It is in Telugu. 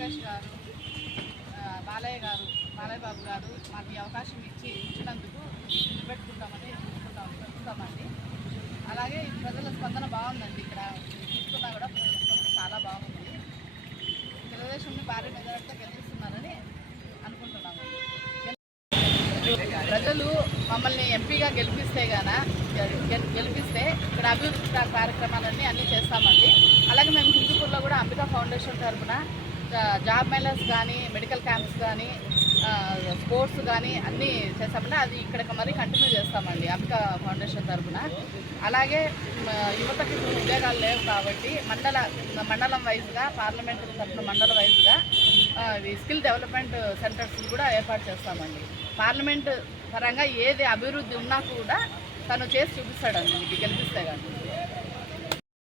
లోకేష్ గారు, బాలయ్య బాబు గారు మాకు ఈ అవకాశం ఇచ్చినందుకు నిలబెట్టుకుంటామండి. అలాగే ప్రజల స్పందన బాగుందండి. ఇక్కడ తీసుకున్నా కూడా ప్రజల స్పందన చాలా బాగుంది. తెలుగుదేశంని భారీ మెజారిటీతో గెలిపిస్తున్నారని అనుకుంటున్నాము. ప్రజలు మమ్మల్ని ఎంపీగా గెలిపిస్తే ఇక్కడ అభివృద్ధి కార్యక్రమాలన్నీ అన్నీ చేస్తామండి. అలాగే మేము హిందూపూర్లో కూడా అంబికా ఫౌండేషన్ తరఫున జాబ్ మేళర్స్ కానీ, మెడికల్ క్యాంప్స్ కానీ, స్పోర్ట్స్ కానీ అన్నీ చేస్తామండి. అది ఇక్కడ మరీ కంటిన్యూ చేస్తామండి అంబికా ఫౌండేషన్ తరఫున. అలాగే యువతకి ఉద్యోగాలు లేవు కాబట్టి మండలం వైజ్గా, పార్లమెంట్ తరఫున మండల వైజ్గా స్కిల్ డెవలప్మెంట్ సెంటర్స్ కూడా ఏర్పాటు చేస్తామండి. పార్లమెంట్ పరంగా ఏది అభివృద్ధి ఉన్నా కూడా తను చేసి చూపిస్తాడండి మీకు గెలిపిస్తే కానీ.